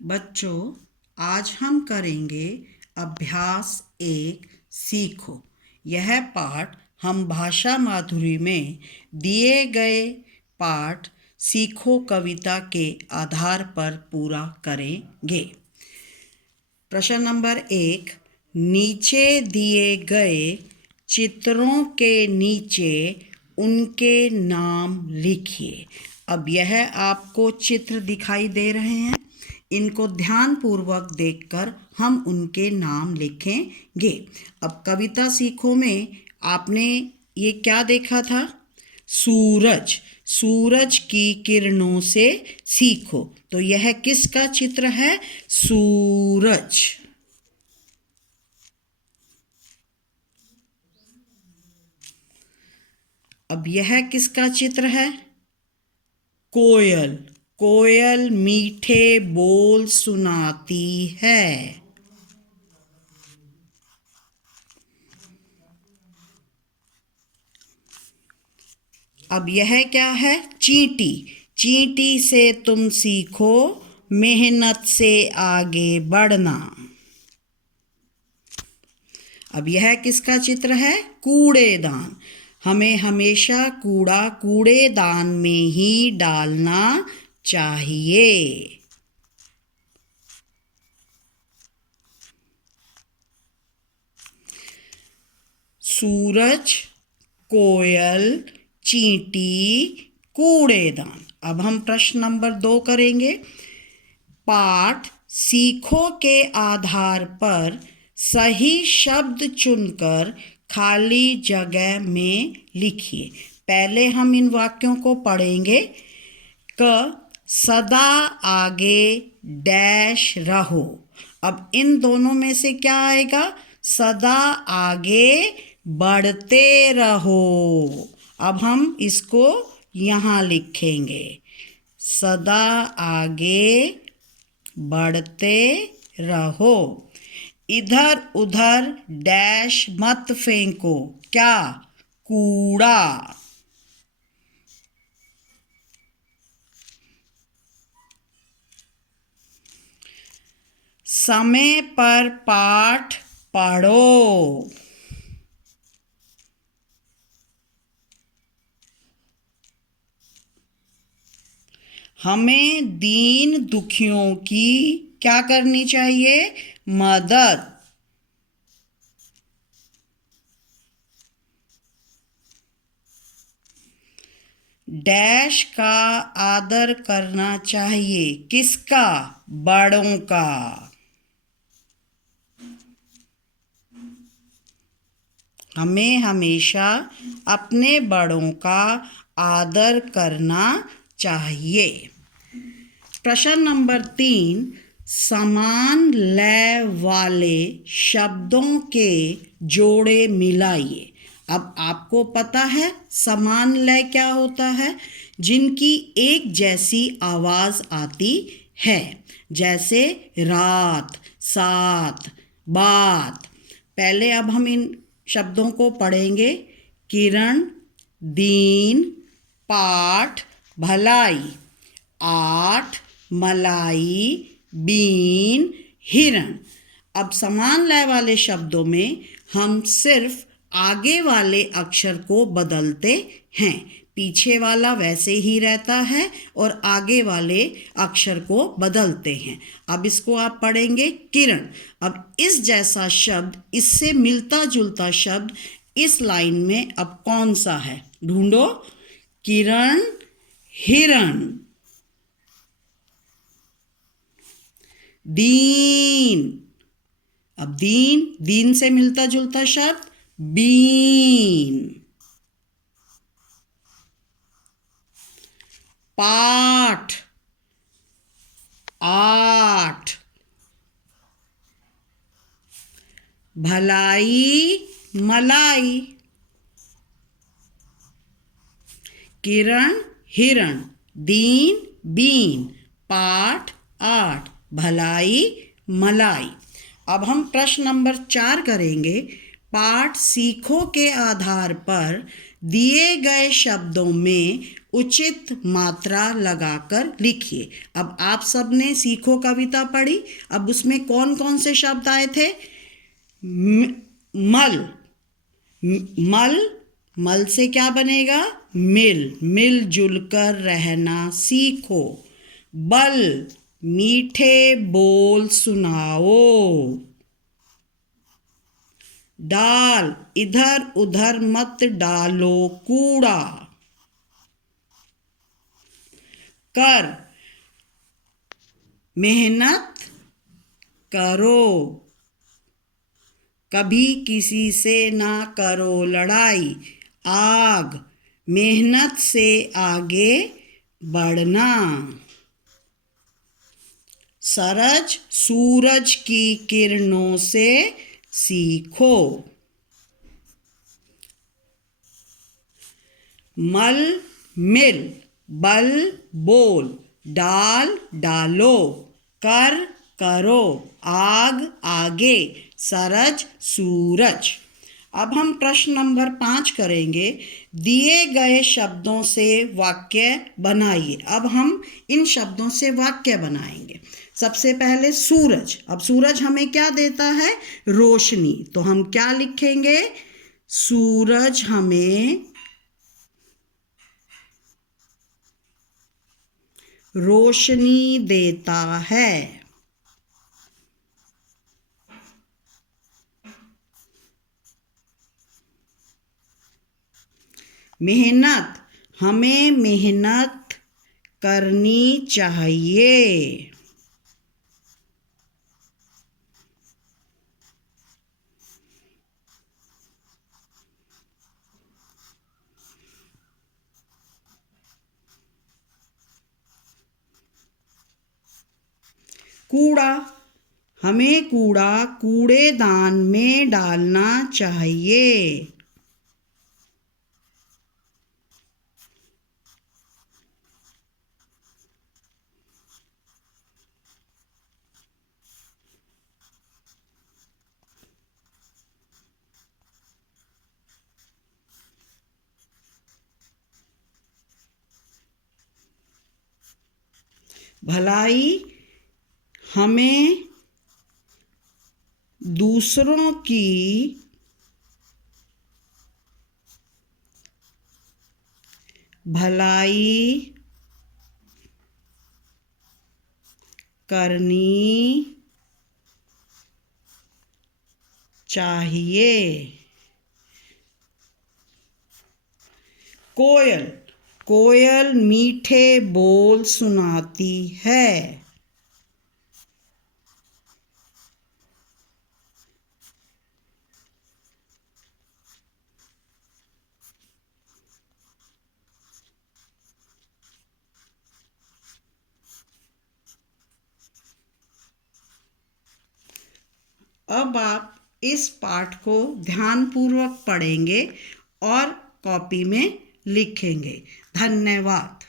बच्चों, आज हम करेंगे अभ्यास एक सीखो। यह पाठ हम भाषा माधुरी में दिए गए पाठ सीखो कविता के आधार पर पूरा करेंगे। प्रश्न नंबर 1, नीचे दिए गए चित्रों के नीचे उनके नाम लिखिए। अब यह आपको चित्र दिखाई दे रहे हैं, इनको ध्यानपूर्वक देखकर हम उनके नाम लिखेंगे। अब कविता सीखो में आपने ये क्या देखा था? सूरज। सूरज की किरणों से सीखो। तो यह किसका चित्र है? सूरज। अब यह किसका चित्र है? कोयल। कोयल मीठे बोल सुनाती है। अब यह क्या है? चींटी। चींटी से तुम सीखो मेहनत से आगे बढ़ना। अब यह किसका चित्र है? कूड़ेदान। हमें हमेशा कूड़ा कूड़ेदान में ही डालना चाहिए। सूरज, कोयल, चींटी, कूड़ेदान। अब हम प्रश्न नंबर 2 करेंगे। पाठ सीखो के आधार पर सही शब्द चुनकर खाली जगह में लिखिए। पहले हम इन वाक्यों को पढ़ेंगे। क सदा आगे डैश रहो। अब इन दोनों में से क्या आएगा? सदा आगे बढ़ते रहो। अब हम इसको यहाँ लिखेंगे। सदा आगे बढ़ते रहो। इधर उधर डैश मत फेंको। क्या? कूड़ा। समय पर पाठ पढ़ो। हमें दीन दुखियों की क्या करनी चाहिए? मदद। डैश का आदर करना चाहिए। किसका? बड़ों का। हमें हमेशा अपने बड़ों का आदर करना चाहिए। प्रश्न नंबर 3, समान लय वाले शब्दों के जोड़े मिलाइए। अब आपको पता है समान लय क्या होता है? जिनकी एक जैसी आवाज आती है, जैसे रात, साथ, बात। पहले अब हम इन शब्दों को पढ़ेंगे। किरण, दीन, पाठ, भलाई, आठ, मलाई, बीन, हिरण। अब समान लय वाले शब्दों में हम सिर्फ आगे वाले अक्षर को बदलते हैं। पीछे वाला वैसे ही रहता है और आगे वाले अक्षर को बदलते हैं। अब इसको आप पढ़ेंगे। किरण। अब इस जैसा शब्द, इससे मिलता जुलता शब्द इस लाइन में अब कौन सा है? ढूंढो। किरण, हिरण। दीन। अब दीन, दीन से मिलता जुलता शब्द बीन। पाठ, आठ। भलाई, मलाई। किरण, हिरण, दीन, बीन, पाठ, आठ, भलाई, मलाई। अब हम प्रश्न नंबर 4 करेंगे। पाठ सीखो के आधार पर दिए गए शब्दों में उचित मात्रा लगाकर लिखिए। अब आप सबने सीखो कविता पढ़ी। अब उसमें कौन कौन से शब्द आए थे? मल, मल, मल से क्या बनेगा? मिल, मिलजुल कर रहना सीखो। बल, मीठे बोल सुनाओ। डाल, इधर उधर मत डालो कूड़ा। कर, मेहनत करो। कभी किसी से ना करो लड़ाई। आग, मेहनत से आगे बढ़ना। सरज, सूरज की किरणों से सीखो। मल, मिल, बल, बोल, डाल, डालो, कर, करो, आग, आगे, सरज, सूरज। अब हम प्रश्न नंबर 5 करेंगे। दिए गए शब्दों से वाक्य बनाइए। अब हम इन शब्दों से वाक्य बनाएंगे। सबसे पहले सूरज। अब सूरज हमें क्या देता है? रोशनी। तो हम क्या लिखेंगे? सूरज हमें रोशनी देता है। मेहनत, हमें मेहनत करनी चाहिए। कूड़ा, हमें कूड़ा कूड़ेदान में डालना चाहिए। भलाई, हमें दूसरों की भलाई करनी चाहिए। कोयल, कोयल मीठे बोल सुनाती है। अब आप इस पाठ को ध्यानपूर्वक पढ़ेंगे और कॉपी में लिखेंगे। धन्यवाद।